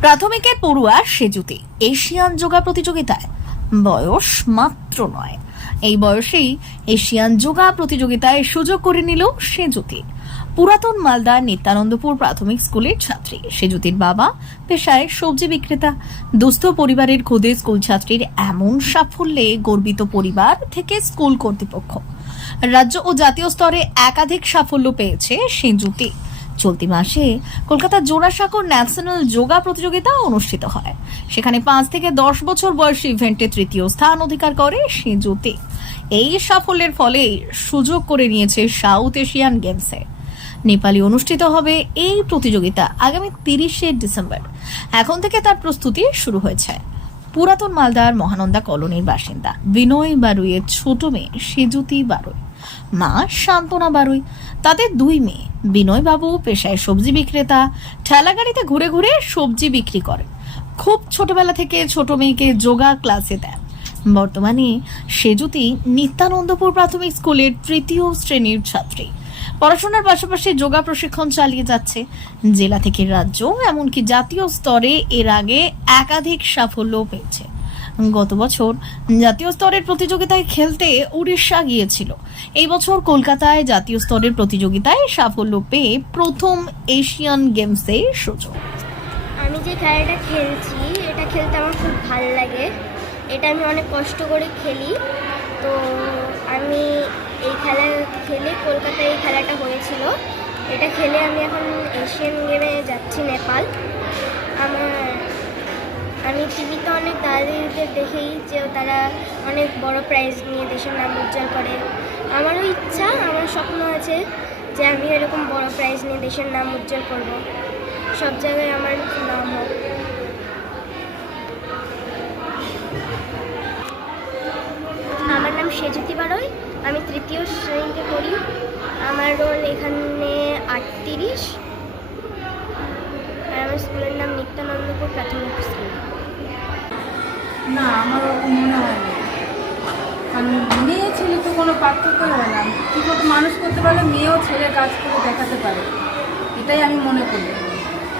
প্রাথমিকের পড়ুয়া সেজুতি। এশিয়ান যোগা প্রতিযোগিতায়। বয়স মাত্র নয়। এই বয়সেই এশিয়ান যোগা প্রতিযোগিতায় সুযোগ করে নিল সেজুতি। পুরাতন মালদা নিত্যানন্দপুর প্রাথমিক স্কুলের ছাত্রী। সেজুতির বাবা পেশায় সবজি বিক্রেতা। দুস্থ পরিবারের খুদে স্কুল ছাত্রীর এমন সাফল্যে গর্বিত পরিবার থেকে স্কুল কর্তৃপক্ষ। রাজ্য ও জাতীয় স্তরে একাধিক সাফল্য পেয়েছে সেজুতি। চলতি মাসে কলকাতার জোড়াসাঁকোর ন্যাশনাল যোগা প্রতিযোগিতা অনুষ্ঠিত হয়। সেখানে পাঁচ থেকে দশ বছর বয়সী ইভেন্টে তৃতীয় স্থান অধিকার করে সেজুতি। এই সাফল্যের ফলে সুযোগ করে নিয়েছে সাউথ এশিয়ান গেমসে। নেপালি অনুষ্ঠিত হবে এই প্রতিযোগিতা আগামী তিরিশে ডিসেম্বর। এখন থেকে তার প্রস্তুতি শুরু হয়েছে। পুরাতন মালদার মহানন্দা কলোনির বাসিন্দা বিনয় বারুইয়ের ছোট মেয়ে সেজুতি বারুই। মা শান্তনা বারুই, তাদের দুই মেয়ে বিনয় বাবু পেশায় সবজি বিক্রেতা, ঠেলাগাড়িতে ঘুরে ঘুরে সবজি বিক্রি করেন খুব ছোটবেলা থেকে ছোট মেয়েকে যোগা ক্লাসে দেন। বর্তমানে সেজুতি নিত্যানন্দপুর প্রাথমিক স্কুলের তৃতীয় শ্রেণির ছাত্রী। পড়াশোনার পাশাপাশি যোগা প্রশিক্ষণ চালিয়ে যাচ্ছে। জেলা থেকে রাজ্য, এমনকি জাতীয় স্তরে এর আগে একাধিক সাফল্য পেয়েছে। গত বছর জাতীয় স্তরের প্রতিযোগিতায় খেলতে উড়িষ্যা গিয়েছিল। এই বছর কলকাতায় জাতীয় স্তরের প্রতিযোগিতায় সাফল্য পেয়ে প্রথম এশিয়ান গেমসে সুযোগ আমি যে খেলাটা খেলছি, এটা খেলতে আমার খুব ভালো লাগে। এটা আমি অনেক কষ্ট করে খেলি। তো আমি এই খেলা খেলে কলকাতায় এই খেলাটা হয়েছিল। এটা খেলে আমি এখন এশিয়ান গেমে যাচ্ছি নেপাল। আমার আমি টিভিতে অনেক দাদিদের দেখেই যে তারা অনেক বড় প্রাইজ নিয়ে দেশের নাম উজ্জ্বল করে। আমারও ইচ্ছা, আমার স্বপ্ন আছে যে আমি এরকম বড় প্রাইজ নিয়ে দেশের নাম উজ্জ্বল করব। সব জায়গায় আমার নাম হোক। আমার নাম সেজুতি বারই, আমি তৃতীয় শ্রেণীতে পড়ি। আমার রোল এখানে আটত্রিশ। আর আমার স্কুলের নাম না, আমার ওরকম মনে হয় না। কারণ মেয়ে ছেলে তো কোনো পার্থক্যই হয় না। ঠিক মতো মানুষ করতে পারলে মেয়েও ছেলে কাজ করে দেখাতে পারে। এটাই আমি মনে করি।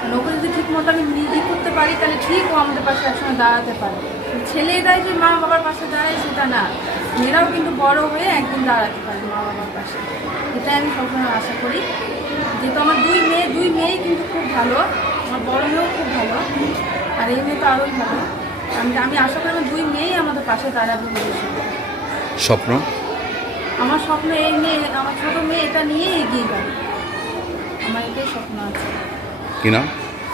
কারণ ওকে যদি ঠিক মতো আমি ই করতে পারি, তাহলে ঠিক ও আমাদের পাশে একসময় দাঁড়াতে পারে। ছেলেরাই যে মা বাবার পাশে দাঁড়ায়, সেটা না। মেয়েরাও কিন্তু বড় হয়ে একদিন দাঁড়াতে পারে মা বাবার পাশে। এটাই আমি সবসময় আশা করি। যেহেতু আমার দুই মেয়ে, দুই মেয়েই কিন্তু খুব ভালো। আমার বড় মেয়েও খুব ভালো। আর এই মেয়ে তো আরোই ভালো। আমি আমি আশা করি আমার দুই মেয়েই আমাদের পাশে দাঁড়াবে স্বপ্ন? আমার স্বপ্ন এই নিয়ে আমার ছোট মেয়ে এটা নিয়েই এগিয়ে যাবে। আমার এটাই স্বপ্ন আছে। কি নাম?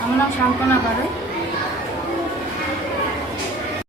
আমার নাম সান্ত্বনা বাড়াই